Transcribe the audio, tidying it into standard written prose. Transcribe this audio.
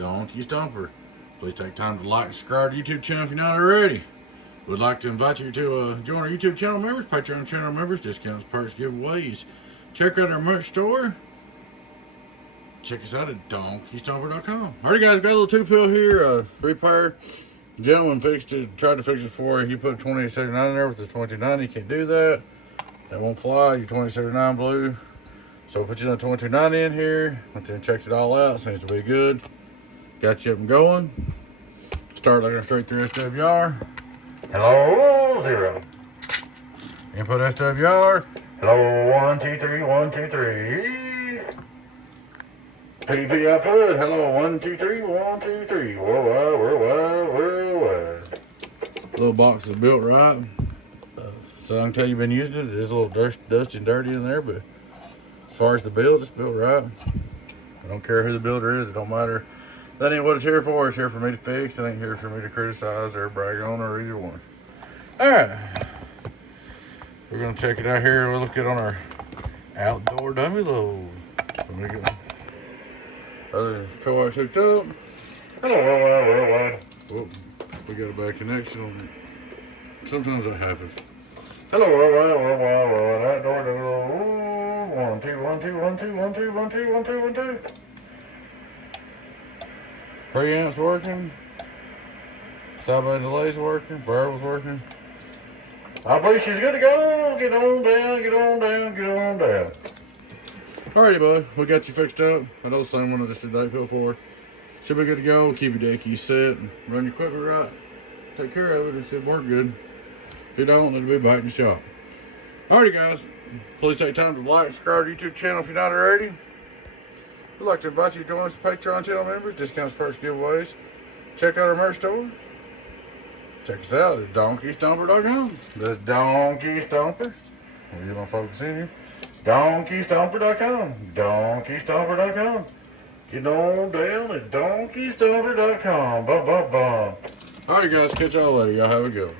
Donkey Stomper. Please take time to like and subscribe to our YouTube channel if you're not already. We'd like to invite you to join our YouTube channel members, Patreon channel members, discounts, perks, giveaways. Check out our merch store. Check us out at donkeystomper.com. Alright guys, got a little 2-pill here, repair. The gentleman tried to fix it for you. He put 2879 in there with the 2290. You can't do that. That won't fly. Your 2879 blue. So put you on 2290 in here. Went there and checked it all out. Seems to be good. Got you up and going. Start looking straight through SWR. Hello, 0. Input SWR. Hello, 1, 2, 3, 1, 2, 3. PP output. Hello, 1, 2, 3, 1, 2, 3. Worldwide, worldwide, worldwide. Little box is built right. So I can tell you've been using it. It is a little dusty and dirty in there, but as far as the build, it's built right. I don't care who the builder is. It don't matter. That ain't what it's here for. It's here for me to fix. It ain't here for me to criticize or brag on or either one. All right. We're going to check it out here. We'll look at it on our outdoor dummy load. So we go. Other co-wax hooked up. Hello, worldwide, worldwide. Whoop. We got a bad connection. Sometimes that happens. Hello, worldwide, worldwide, worldwide, outdoor dummy load. 1, 2, 1, 2, 1, 2, 1, 2, 1, 2, 1, 2, 1, 2. Preamps working. Sideband delay's working. Variable's working. I believe she's good to go. Get on down, get on down, get on down. Alrighty, bud. We got you fixed up. I know the same one I just did that pill for. Should be good to go. Keep your deck keys set. Run your equipment right. Take care of it. It should work good. If you don't, it'll be back in the shop. Alrighty, guys. Please take time to like and subscribe to our YouTube channel if you're not already. We'd like to invite you to join us Patreon channel members, discounts, perks, giveaways. Check out our merch store. Check us out at donkeystomper.com. That's Donkey Stomper. Where you gonna focus in here? donkeystomper.com. donkeystomper.com. Get on down at donkeystomper.com. Alright guys, catch y'all later. Y'all have a good one.